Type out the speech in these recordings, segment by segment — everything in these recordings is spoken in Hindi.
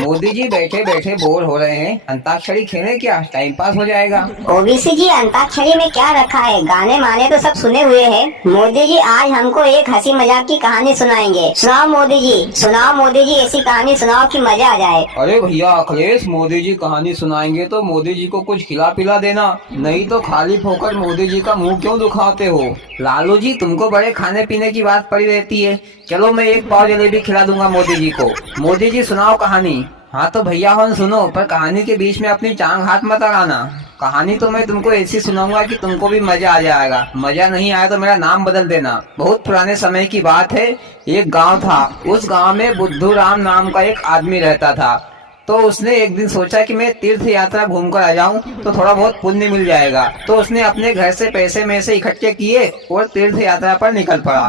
मोदी जी बैठे बैठे बोर हो रहे हैं, अंताक्षरी खेले क्या? टाइम पास हो जाएगा। ओबीसी जी, अंताक्षरी में क्या रखा है? गाने माने तो सब सुने हुए हैं। मोदी जी आज हमको एक हंसी मजाक की कहानी सुनाएंगे। सुनाओ मोदी जी, सुनाओ मोदी जी, ऐसी कहानी सुनाओ कि मजा आ जाए। अरे भैया अखिलेश, मोदी जी कहानी सुनाएंगे तो मोदी जी को कुछ खिला पिला देना, नहीं तो खाली फोकर मोदी जी का मुंह क्यों दुखाते हो? लालू जी, तुमको बड़े खाने पीने की बात पड़ी रहती है। चलो मैं एक पाव जलेबी खिला दूंगा मोदी जी को। मोदी जी सुनाओ कहानी। हाँ तो भैया हम सुनो, पर कहानी के बीच में अपनी टांग हाथ मत अड़ाना। कहानी तो मैं तुमको ऐसी सुनाऊंगा कि तुमको भी मजा आ जाएगा। मजा नहीं आया तो मेरा नाम बदल देना। बहुत पुराने समय की बात है। एक गांव था। उस गांव में बुद्धू राम नाम का एक आदमी रहता था। तो उसने एक दिन सोचा कि मैं तीर्थ यात्रा घूमकर आ जाऊं तो थोड़ा बहुत पुण्य मिल जाएगा। तो उसने अपने घर से पैसे में से इकट्ठे किए और तीर्थ यात्रा पर निकल पड़ा।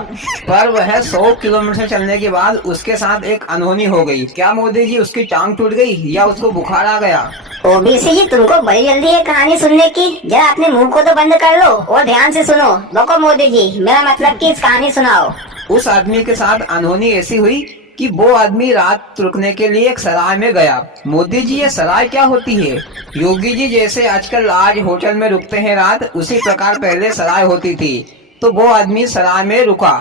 पर वह 100 किलोमीटर चलने के बाद उसके साथ एक अनहोनी हो गई। क्या मोदी जी, उसकी टांग टूट गई या उसको बुखार आ गया? ओबीसी जी, तुमको बड़ी जल्दी है कहानी सुनने की। जरा अपने मुंह को तो बंद कर लो और ध्यान से सुनो। देखो मोदी जी, मेरा मतलब कि इस कहानी सुनाओ। उस आदमी के साथ अनहोनी ऐसी हुई कि वो आदमी रात रुकने के लिए एक सराय में गया। मोदी जी, ये सराय क्या होती है? योगी जी, जैसे आजकल आज होटल में रुकते हैं रात, उसी प्रकार पहले सराय होती थी। तो वो आदमी सराय में रुका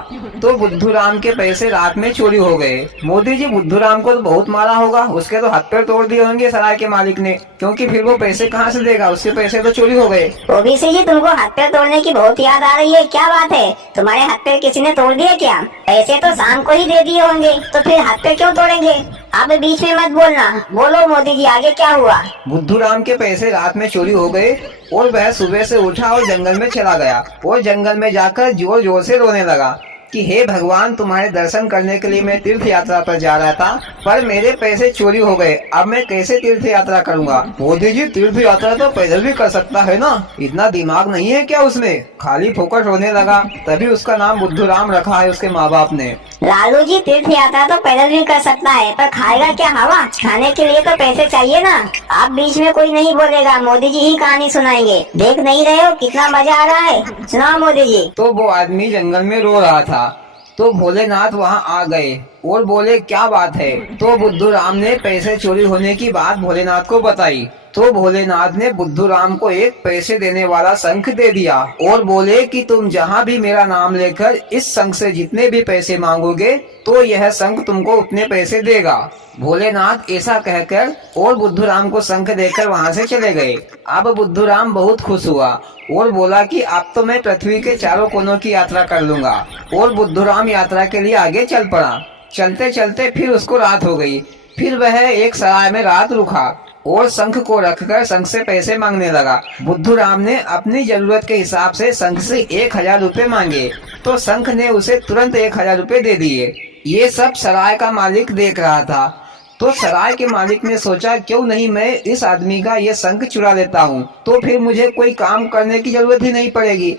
तो बुद्धू राम के पैसे रात में चोरी हो गए। मोदी जी, बुद्धू राम को तो बहुत मारा होगा, उसके तो हाथ पैर तोड़ दिए होंगे सराय के मालिक ने, क्योंकि फिर वो पैसे कहाँ से देगा? उसके पैसे तो चोरी हो गए। ओबीसी जी, तुमको हाथ पैर तोड़ने की बहुत याद आ रही है। क्या बात है, तुम्हारे हाथ पैर किसी ने तोड़ दिए क्या? पैसे तो शाम को ही दे दिए होंगे, तो फिर हाथ पैर क्यों तोड़ेंगे? आप बीच में मत बोलना। बोलो मोदी जी, आगे क्या हुआ? बुद्धू राम के पैसे रात में चोरी हो गए और वह सुबह से उठा और जंगल में चला गया और जंगल में जाकर जोर जोर से रोने लगा कि हे भगवान, तुम्हारे दर्शन करने के लिए मैं तीर्थ यात्रा पर जा रहा था, पर मेरे पैसे चोरी हो गए। अब मैं कैसे तीर्थ यात्रा करूंगा? मोदी जी, तीर्थ यात्रा तो पैदल भी कर सकता है ना, इतना दिमाग नहीं है क्या उसमें? खाली फोकट रोने लगा। तभी उसका नाम बुद्धू राम रखा है उसके माँ बाप ने। लालू जी, तीर्थ यात्रा तो पैदल भी कर सकता है, पर खाएगा क्या हवा? खाने के लिए तो पैसे चाहिए ना। आप बीच में कोई नहीं बोलेगा, मोदी जी ही कहानी सुनाएंगे। देख नहीं रहे हो कितना मजा आ रहा है? सुनाओ मोदी जी। तो वो आदमी जंगल में रो रहा था। तो भोलेनाथ वहाँ आ गए और बोले, क्या बात है? तो बुद्धू राम ने पैसे चोरी होने की बात भोलेनाथ को बताई। तो भोलेनाथ ने बुद्धू राम को एक पैसे देने वाला शंख दे दिया और बोले कि तुम जहाँ भी मेरा नाम लेकर इस शंख से जितने भी पैसे मांगोगे तो यह शंख तुमको उतने पैसे देगा। भोलेनाथ ऐसा कहकर और बुद्धू राम को शंख देकर वहाँ से चले गए। अब बुद्धू राम बहुत खुश हुआ और बोला कि अब तो मैं पृथ्वी के चारों कोनों की यात्रा कर लूंगा। और बुद्धू राम यात्रा के लिए आगे चल पड़ा। चलते चलते फिर उसको रात हो गई। फिर वह एक सराय में रात रुका और शंख को रखकर शंख से पैसे मांगने लगा। बुद्धू राम ने अपनी जरूरत के हिसाब से शंख से 1000 रुपए मांगे तो शंख ने उसे तुरंत 1000 रुपए दे दिए। ये सब सराय का मालिक देख रहा था। तो सराय के मालिक ने सोचा, क्यों नहीं मैं इस आदमी का ये शंख चुरा लेता हूँ, तो फिर मुझे कोई काम करने की जरूरत ही नहीं पड़ेगी।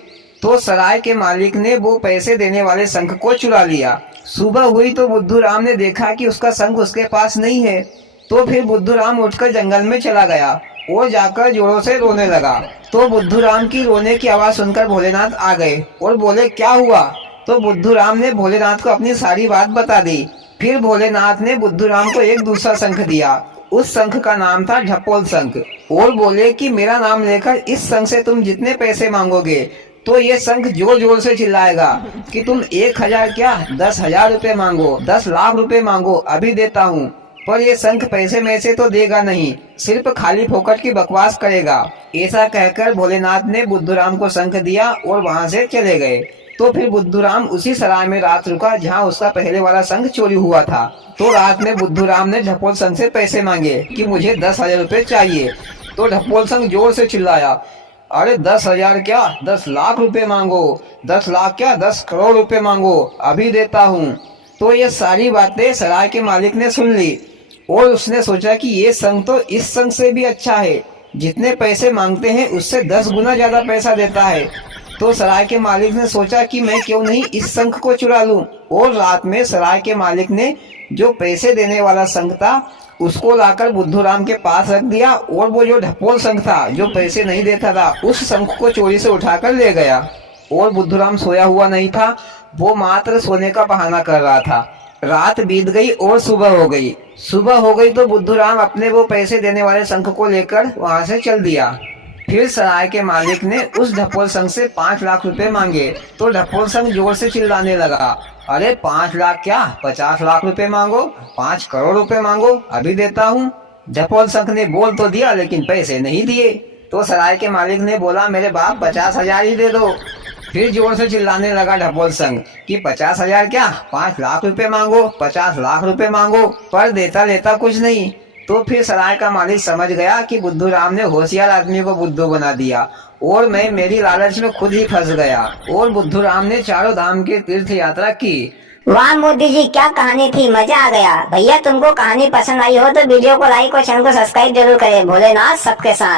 तो सराय के मालिक ने वो पैसे देने वाले शंख को चुरा लिया। सुबह हुई तो बुद्धू राम ने देखा कि उसका शंख उसके पास नहीं है। तो फिर बुद्धू राम उठकर जंगल में चला गया और जाकर जोरों से रोने लगा। तो बुद्धू राम की रोने की आवाज सुनकर भोलेनाथ आ गए और बोले, क्या हुआ? तो बुद्धू राम ने भोलेनाथ को अपनी सारी बात बता दी। फिर भोलेनाथ ने बुद्धू राम को एक दूसरा शंख दिया। उस शंख का नाम था ढपोल शंख और बोले कि मेरा नाम लेकर इस शंख से तुम जितने पैसे मांगोगे तो ये शंख जोर जोर से चिल्लाएगा कि तुम 1000 क्या 10,000 रुपए मांगो, 10 लाख रुपए मांगो, अभी देता हूँ। पर ये शंख पैसे में से तो देगा नहीं, सिर्फ खाली फोकट की बकवास करेगा। ऐसा कहकर भोलेनाथ ने बुद्धू राम को शंख दिया और वहाँ से चले गए। तो फिर बुद्धू राम उसी सराय में रात रुका जहाँ उसका पहले वाला शंख चोरी हुआ था। तो रात में बुद्धू राम ने ढपोल शंख से पैसे मांगे कि मुझे 10,000 रुपए चाहिए। तो ढपोल शंख जोर से चिल्लाया, अरे 10,000 क्या 10 लाख रुपए मांगो, 10 लाख क्या 10 करोड़ रुपए मांगो, अभी देता हूँ। तो ये सारी बातें सराय के मालिक ने सुन ली और उसने सोचा कि ये शंख तो इस शंख से भी अच्छा है, जितने पैसे मांगते हैं उससे 10 गुना ज्यादा पैसा देता है। तो सराय के मालिक ने सोचा कि मैं क्यों नहीं इस शंख को चुरा लूं। और रात में सराय के मालिक ने जो पैसे देने वाला शंख था उसको लाकर बुद्धू राम के पास रख दिया और वो जो ढपोल शंख था जो पैसे नहीं देता था उस शंख को चोरी से उठाकर ले गया। और बुद्धू राम सोया हुआ नहीं था, वो मात्र सोने का बहाना कर रहा था। रात बीत गई और सुबह हो गई। सुबह हो गई तो बुद्धूराम अपने वो पैसे देने वाले संघ को लेकर वहां से चल दिया। फिर सराय के मालिक ने उस ढपोल संघ से 5 लाख रुपए मांगे तो ढपोल संघ जोर से चिल्लाने लगा, अरे 5 लाख क्या, 50 लाख रुपए मांगो, 5 करोड़ रुपए मांगो, अभी देता हूँ। ढपोल संघ ने बोल तो दिया लेकिन पैसे नहीं दिए। तो सराय के मालिक ने बोला, मेरे बाप 50,000 ही दे दो। फिर जोर से चिल्लाने लगा ढपोल संघ कि 50,000 क्या, 5 लाख रुपए मांगो, 50 लाख रुपए मांगो, पर देता लेता कुछ नहीं। तो फिर सराय का मालिक समझ गया कि बुद्धूराम ने होशियार आदमी को बुद्धू बना दिया और मैं मेरी लालच में खुद ही फंस गया। और बुद्धूराम ने चारों धाम की तीर्थ यात्रा की। वाह मोदी जी, क्या कहानी थी, मजा आ गया। भैया तुमको कहानी पसंद आई हो तो वीडियो को लाइक और चैनल को सब्सक्राइब जरूर करें। भोलेनाथ सबके साथ।